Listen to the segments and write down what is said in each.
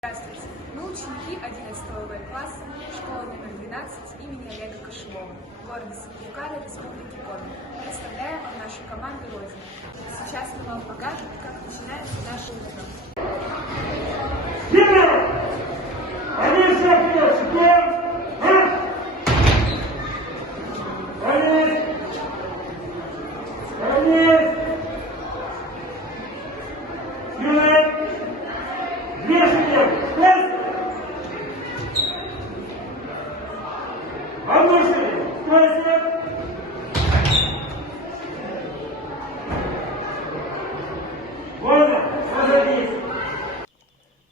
Здравствуйте! Мы ученики 11 класса школы номер 12 имени Олега Кошелова, города Сыктывкара, Республики Коми. Представляем вам нашу команду «Родина». Сейчас мы вам покажем, как начинается наша игра.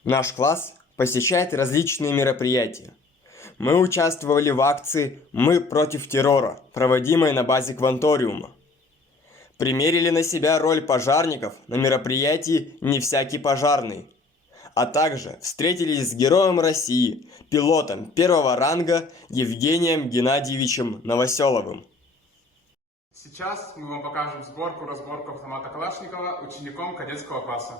Наш класс посещает различные мероприятия. Мы участвовали в акции «Мы против террора», проводимой на базе Кванториума. Примерили на себя роль пожарников на мероприятии «Не всякий пожарный», а также встретились с героем России, пилотом первого ранга Евгением Геннадьевичем Новоселовым. Сейчас мы вам покажем сборку-разборку автомата Калашникова учеником кадетского класса.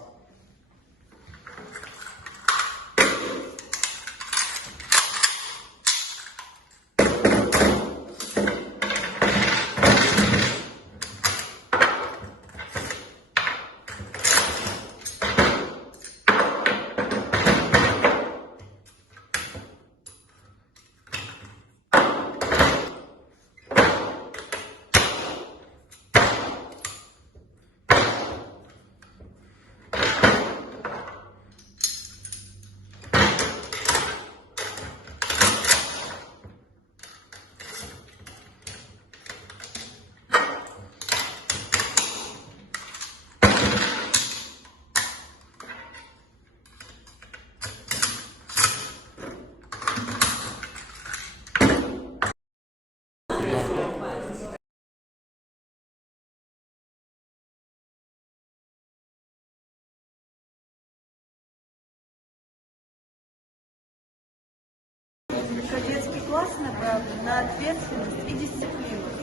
Кадетский класс направлен на ответственность и дисциплину.